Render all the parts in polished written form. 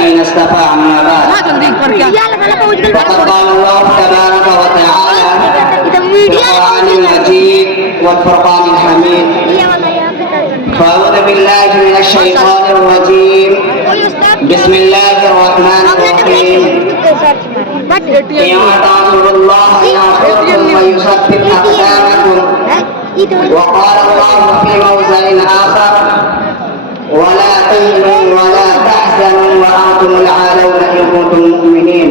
الذين اصطفى أما بعد فقد قال الله تبارك وتعالى في القرآن المجيد والفرقان الحميد فأعوذ بالله من الشيطان الرجيم بسم الله الرحمن الرحيم إن أطعتم الله يغفركم ويثبت أقدامكم وقال الله في موضع آخر ولا تهنوا ولا تحزنوا وأنتم الأعلون إن كنتم مؤمنين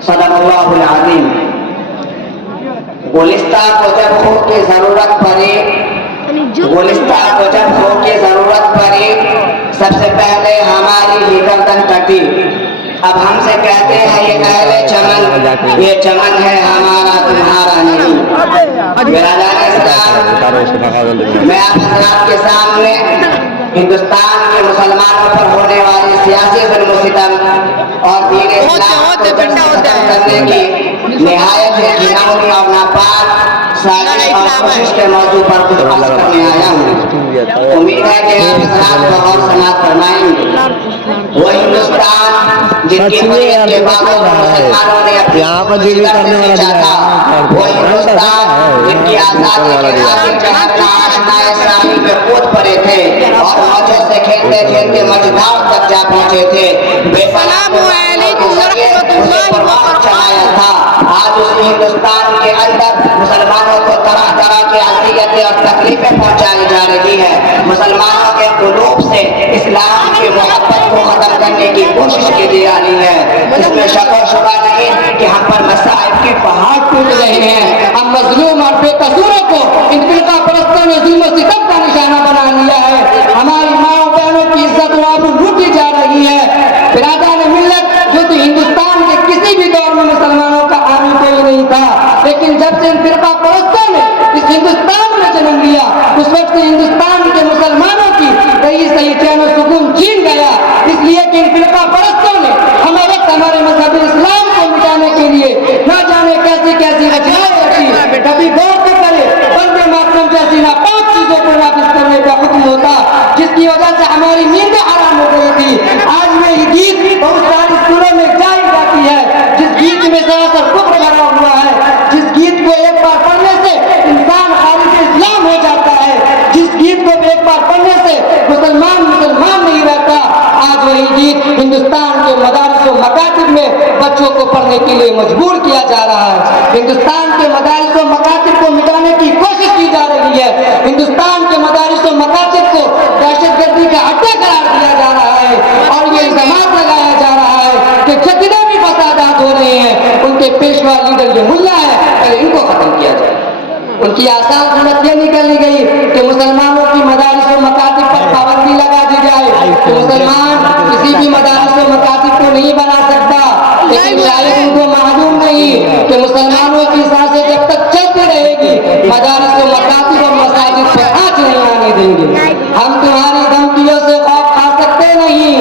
صدق الله العظيم गुलिस्ता को जब खो की जरूरत पड़े गुलिस्ता को जब खो की जरूरत पड़े सबसे पहले हमारी ही गर्दन कटी अब हमसे कहते हैं ये अहले चमन ये चमन है हमारा तुम्हारा नहीं मैं आप हजरात के सामने हिंदुस्तान के मुसलमानों पर होने वाली सियासी जुल्म सितम और दीन इस्लाम को करने की निहायत घिनौनी और नापाक साजिश और कोशिश के मौजू पर कुछ अर्ज करने आया हूँ। उम्मीद है कि आप हजरात को और समाप्त फरमाएंगे। वो हिंदुस्तान जिनकी हुर्रियत के बागों को मुसलमानों ने अपनी सींचा था, वो हिंदुस्तान जिनकी आजादी के नाज़िक जहां का आशनाए साहिल पे कूद पड़े थे और मौजों से खेलते खेलते मझधार तक जा पहुंचे थे। बेपनाह चलाया था। आज उस हिंदुस्तान के अंदर मुसलमानों को तरह तरह की अज़ियतें और तकलीफें पहुंचाई जा रही है। मुसलमानों के कुलूब से इस्लाम की मोहब्बत को खत्म करने की कोशिश की जा रही है। इसमें शक और शुबा नहीं कि हम पर मसाइब के पहाड़ टूट रहे हैं। हम मजलूम और बेकसूरों को इन फिरका परस्तों ने जुल्म सितम का निशाना बना लिया है। हमारी माँ बहनों की इज्जत और आबरू लूटी जा रही है। बिरादरान मिल्लत जो तो हिंदुस्तान के किसी भी दौर में मुसलमानों का आमी कोई नहीं था, लेकिन जब से इन फिरका परस्तों ने इस हिंदुस्तान में जन्म लिया उस वक्त से हिंदुस्तान के मुसलमानों की सही चैन और सुकून छीन गया। इसलिए कि इन फिरका परस्तों ने हमें वक्त हमारे मजहब इस्लाम को मिटाने के लिए न जाने कैसी कैसी रचनाएं रची। कभी गौर तो करे वंदे मातरम जैसी नापाक चीजों को वापस करने का हुक्म होता, जिसकी वजह से हमारी नींदें हराम हो गई थी। आज में ये गीत बहुत सारे स्कूलों में गाई जाती है, जिस गीत में सरासर कुफ्र भरा हुआ है, जिस गीत को एक बार पढ़ने से इंसान खारिज इस्लाम हो जाता है, जिस गीत को एक बार पढ़ने से मुसलमान नहीं रहता। आज वही गीत हिंदुस्तान के मदारिस और मकातिब में बच्चों को पढ़ने के लिए मजबूर किया जा रहा है। हिंदुस्तान के मदारिस और मकातिब को मिटाने की कोशिश की जा रही है। हिंदुस्तान के मदारिस और मकातिब को दहशतगर्दी का अड्डा करार दिया जा रहा है और ये इल्जामात लगाया जा रहा है कि जितने भी फसादात हो रहे हैं उनके पेशवा लीडर ये मुल्ला है, पहले इनको खत्म किया जाए। उनकी आसान सूरत ये निकली गई कि मुसलमानों की मदारिस और मकातिब पर पाबंदी लगा दी जाए कि मुसलमान किसी भी मदारिस और मकातिब को नहीं बना सकता। लेकिन शायद उनको मालूम नहीं कि मुसलमानों की सांसें जब तक चलती रहेगी मदारिस और मकातिब और मसाजिद पर आँच नहीं आने देंगे। हम तुम्हारी धमकियों से खौफ खा सकते नहीं,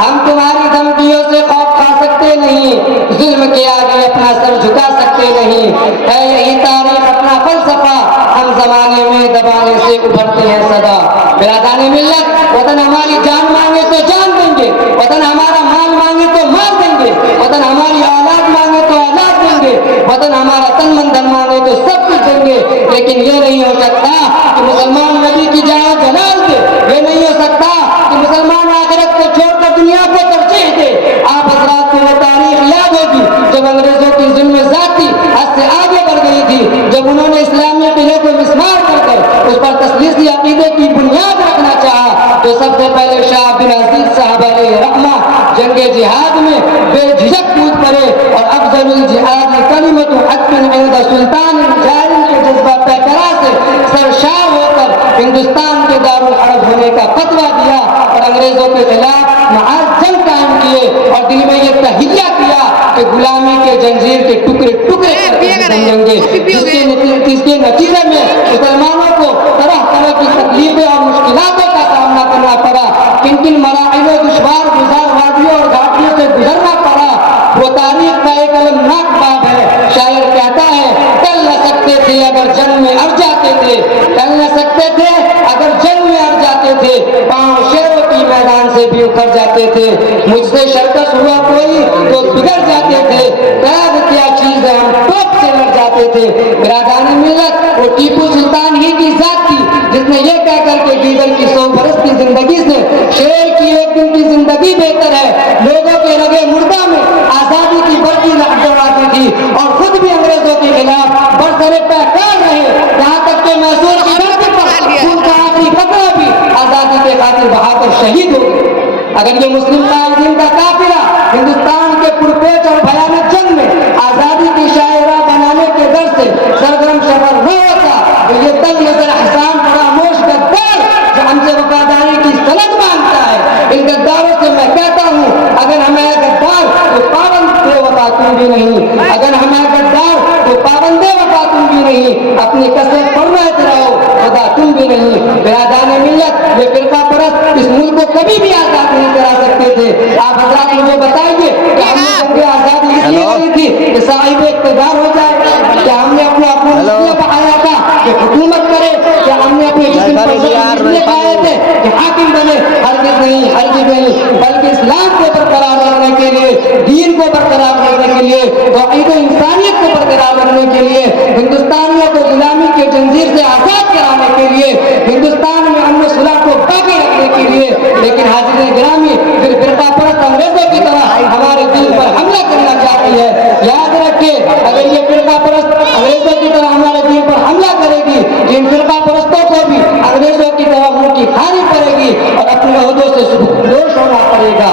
हम तुम्हारी धमकियों से खौफ खा सकते नहीं, जुल्म के आगे अपना सर झुका सकते नहीं। है यही तारीख अपना फलसफा, हम जमाने में दबाने से उभरते हैं सदा। बिरादरान मिल्लत, वतन हमारी जान मांगे तो जान देंगे, वतन हमारा माल मांगे तो मार देंगे, वतन हमारी औलाद मांगे तो औलाद देंगे, वतन हमारा तन मन धन मांगे तो सब कुछ देंगे। लेकिन ये नहीं हो सकता कि मुसलमान नबी की जान जलाल दे, ये नहीं हो सकता कि मुसलमान आखिरत को छोड़कर दुनिया को तरजीह दे। आप हजरात को वो तारीख याद होगी जब अंग्रेजों की जुल्म ज़ाती हद से आगे बढ़ गई थी, जब उन्होंने इस्लामी किले को मिस्मार कर उस पर तस्लीसी अकीदे की बुनियाद रखना चाहा, तो सबसे पहले शाह बिन अजीज साहब अलैहिर्रहमा जंगे जिहाद में बेझिझक कूद पड़े और अफजलुल जिहाद कलिमतु हक़्क़िन इंद सुल्तान जालिम के जज्बा पैकरा से सरशार होकर हिंदुस्तान के दारुल हर्ब होने का फतवा दिया और अंग्रेजों के खिलाफ महाज जंग कायम किए और दिल में ये तहिया किया कि गुलामी के जंजीर के टुकड़े टुकड़े बनेंगे, जिसके नतीजे में मुसलमानों को तरह तरह की तकलीफें और मुश्किलातों का सामना करना पड़ा। किन किन मराहिलों दुश्वार गुजार वादियों और घाटियों से गुजरना पड़ा, वो तारीख का एक अलमनाक बाब है। शायर कहता है, टल न सकते थे अगर जंग में अड़ जाते थे, टल न सकते थे अगर जंग में अड़ जाते थे, पांव शेरों की मैदान से भी उखड़ जाते थे। مجھ سے شرکت ہوا کوئی تو بگڑ جاتے تھے، قید کیا چیز ہے ہم ٹوپ سے لڑ جاتے تھے۔ برادران ملت، وہ ٹیپو سلطان ہی کی ذات تھی جس نے یہ کہہ کر کے گیدڑ کی 100 برس کی زندگی سے شیر کی 1 دن کی زندگی بہتر ہے، لوگوں کے رگے مردہ میں آزادی کی برقی لہر دوڑاتی تھی اور خود بھی انگریزوں کے خلاف برسر پیکار رہے، یہاں تک کہ میسور کی دھرتی پر خون کا آخری قطرہ بھی آزادی کے خاطر بہا کر شہید ہو گئے۔ اگر یہ مسلم قائدین کا قافلہ ہندوستان کے پرپیچ اور بھیانک جنگ میں آزادی کی شاہراہ بنانے کے در سے سرگرم سفر نہ ہوتا تو یہ تنگ نظر احسان فراموش غدار جو ہم سے وفاداری کی سند مانگتا ہے، ان غداروں سے میں کہتا ہوں اگر ہمیں غدار تو پابند وفا تم بھی نہیں، اگر ہمیں غدار تو پابند وفا تم بھی نہیں، اپنی کثرت فرماتے رہو خدا تم بھی نہیں۔ برادران ملت، یہ فرقہ پرست اس ملک کو کبھی بھی آزاد نہیں کرا سکتے تھے۔ آپ حضرات مجھے بتائیے کہ ہم نے جنگ آزادی اس لیے کری تھی کہ صاحب اقتدار ہو جائے، کیا ہم نے اپنا اس لیے بہایا تھا کہ حکومت کرے، کیا ہم نے اپنے جسم پر اس لیے کھائے تھے کہ حاکم بنے؟ ہرگز نہیں، ہرگز نہیں، بلکہ اسلام کو برقرار رکھنے کے لیے، دین کو برقرار رکھنے کے لیے، توحید و انسانیت کو برقرار رکھنے کے لیے، ہندوستانیوں کو غلامی کے زنجیر سے آزاد کرانے کے لیے، ہندوستان میں امن و صلح کو باقی رکھنے کے لیے۔ لیکن حاضرین گرامی، پھر فرقہ پرست انگریزوں کی طرح ہمارے دین پر حملہ کرنا چاہتی ہے۔ یاد رکھیے، اگر یہ فرقہ پرست انگریزوں کی طرح ہمارے دین پر حملہ کرے گی، جن فرقہ پرستوں کو بھی انگریزوں کی طرح منہ کی کھانی پڑے گی اور اپنے عہدوں سے سبکدوش ہونا پڑے گا۔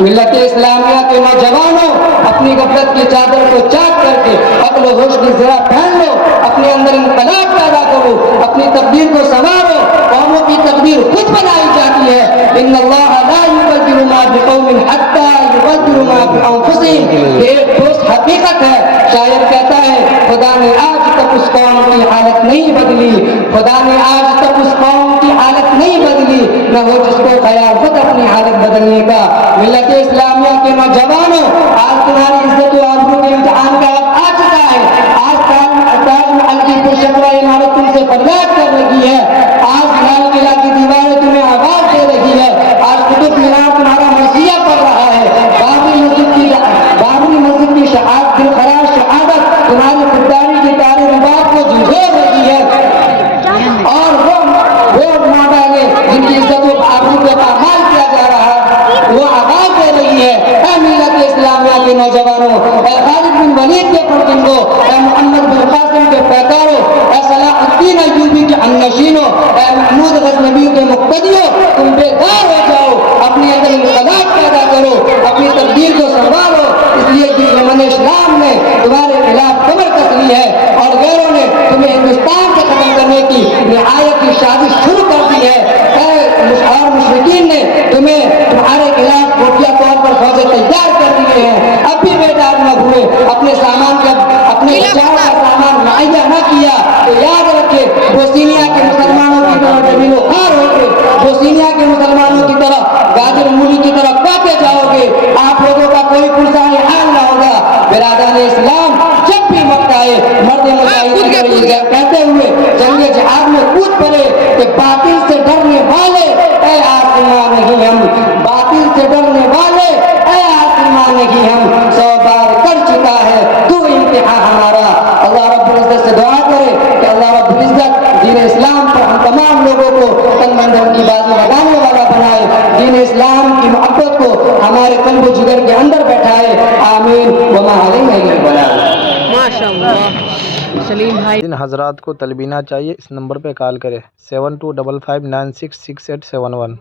ملت اسلامیہ کے نوجوانوں، اپنی غفلت کی چادر کو چاک کر کے عقل و ہوش کی زرہ پہن لو، اپنے اندر انقلاب پیدا کرو، اپنی تقدیر کو سنوارو۔ قوموں کی تقدیر خود بنائی جاتی ہے۔ ان اللہ لا یبدل ما بقوم حتی یبدلوا ما بانفسہم، یہ ایک ٹھوس حقیقت ہے۔ شاعر کہتا ہے خدا نے آج تک اس قوم کی حالت نہیں بدلی، خدا نے آج تک اس قوم کی حالت نہیں بدلی، نہ ہو جس کو خیال خود اپنی حالت بدلنے کا۔ ملت اسلامیہ کے نوجوانوں، آج تمہاری عزت و آبرو کے امتحان کا وقت آ چکا ہے۔ آج تاج محل کی پرشکرہ عمارت تم سے فریاد کر رہی ہے، آج لال قلعہ کی دیواریں تمہیں آواز دے رہی ہے، آج قطب مینار تمہارا مرثیہ پڑھ رہا ہے، بابری مسجد کی شہادت دلخراش شہادت تمہاری خودداری کی تار رباط کو جھنجھوڑ رہی ہے، اور وہ ماں بہنیں جن کی عزت و آبرو کو پامال کیا جا رہا ہے وہ آواز دے رہی ہے۔ اے ملت اسلامیہ کے نوجوانوں، اے خالد بن ولید کے پرچندوں، اے محمد بن قاسم کے پیکاروں، اے صلاح الدین ایوبی کے ہمنشینوں، اے محمود غزنوی کے مقتدیوں، تم بیدار ہو جاؤ، اپنے اندر انقلاب پیدا کرو، اپنی تقدیر کو سنوارو، اس لیے دشمن اسلام نے تمہارے خلاف کمر کس لی ہے اور غیروں نے تمہیں ہندوستان سے ختم کرنے کی نہایت کی سازش شروع کر دی ہے۔ اور مشرکین نے تمہارے خلاف خفیہ طور پر فوجیں تیار کر دیے ہیں، اب بھی بیدار نہ ہوئے، اپنے سامان کا اپنے بچاؤ کا سامان مہیا نہ کیا تو یاد رکھے بوسنیا کے مسلمانوں کی طرح زمین و خار ہو گے، بوسنیا کے مسلمانوں کی طرح گاجر مولی کی طرح کاٹے جاؤ گے، آپ لوگوں کا کوئی پرسان حال نہ ہوگا۔ برادران اسلام، جب بھی وقت آئے مرد مجاہدین کہتے ہوئے جنگ جہاد میں کود پڑے کہ باطل سے ڈرنے والے اے آسمان نہیں ہم، باطل سے ڈرنے والے اے آسمان نہیں ہم، 100 بار کر چکا ہے تو امتحان ہمارا۔ اللہ رب العزت سے دعا کرے کہ اللہ رب العزت دین اسلام پر ہم تمام لوگوں کو تن من دھن کی بازی لگانے والا بنائے، دین اسلام کی محبت کو ہمارے قلب و جگر کے اندر بیٹھائے، آمین وما علینا الا البلاغ۔ ماشاءاللہ سلیم بھائی۔ جن حضرات کو تلبینہ چاہیے اس نمبر پہ کال کرے 7255966871۔